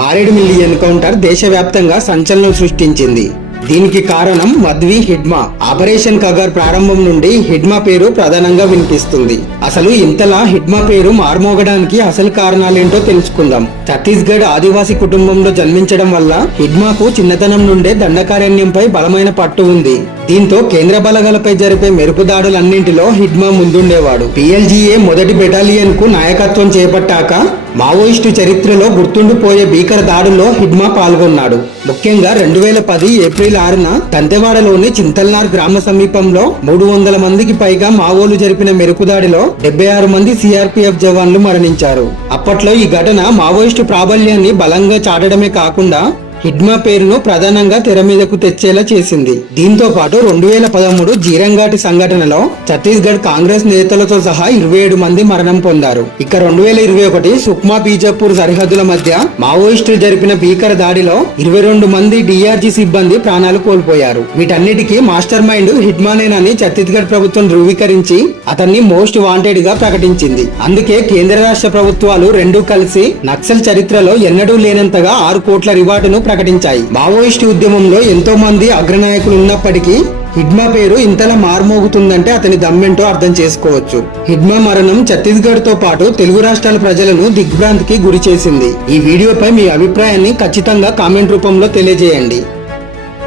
Maredumilli encounter దేశవ్యాప్తంగా సంచలనం సృష్టించింది. దీనికి కారణం మద్వి హిడ్మా. ఆపరేషన్ కగార్ ప్రారంభం నుండి హిడ్మా పేరు ప్రధానంగా వినిపిస్తుంది. అసలు ఇంతలా హిడ్మా పేరు మార్మోగడానికి అసలు కారణాలేంటో తెలుసుకుందాం. ఛత్తీస్గఢ్ ఆదివాసీ కుటుంబంలో జన్మించడం వల్ల హిడ్మాకు చిన్నతనం నుండే దండకారణ్యంపై బలమైన పట్టు ఉంది. దీంతో కేంద్ర బలగాలపై జరిపే మెరుపు దాడులన్నింటిలో హిడ్మా ముందుండేవాడు. PLGA మొదటి బెటాలియన్ కు నాయకత్వం చేపట్టాక మావోయిస్టు చరిత్రలో గుర్తుండిపోయే భీకర దాడుల్లో హిడ్మా పాల్గొన్నాడు. ముఖ్యంగా 2010 ఏప్రిల్ 6న దంతెవాడలోని చింతల్నార్ గ్రామ సమీపంలో 300 మందికి పైగా మావోలు జరిపిన మెరుపు దాడిలో 76 మంది CRPF జవాన్లు మరణించారు. అప్పట్లో ఈ ఘటన మావోయిస్టు ప్రాబల్యాన్ని బలంగా చాటడమే కాకుండా హిడ్మా పేరును ప్రధానంగా తెర మీదకు తెచ్చేలా చేసింది. దీంతో పాటు 2013 జీరంఘాటి సంఘటనలో ఛత్తీస్గఢ్ కాంగ్రెస్ నేతలతో సహా 27 మంది మరణం పొందారు. ఇక 2021 సుక్మా బీజాపూర్ సరిహద్దుల మధ్య మావోయిస్టులు జరిపిన భీకర దాడిలో 22 మంది DRG సిబ్బంది ప్రాణాలు కోల్పోయారు. వీటన్నిటికీ మాస్టర్ మైండ్ హిడ్మానేనని ఛత్తీస్గఢ్ ప్రభుత్వం ధృవీకరించి అతన్ని మోస్ట్ వాంటెడ్ గా ప్రకటించింది. అందుకే కేంద్ర రాష్ట్ర ప్రభుత్వాలు రెండూ కలిసి నక్సల్ చరిత్రలో ఎన్నడూ లేనంతగా 6 కోట్ల రివార్డును ప్రకటించాయి. మావోయిస్టు ఉద్యమంలో ఎంతో మంది అగ్రనాయకులు ఉన్నప్పటికీ హిడ్మా పేరు ఇంతలా మార్మోగుతుందంటే అతని దమ్మెంటో అర్థం చేసుకోవచ్చు. హిడ్మా మరణం ఛత్తీస్గఢ్ తో పాటు తెలుగు రాష్ట్రాల ప్రజలను దిగ్భ్రాంతికి గురి చేసింది. ఈ వీడియోపై మీ అభిప్రాయాన్ని ఖచ్చితంగా కామెంట్ రూపంలో తెలియజేయండి.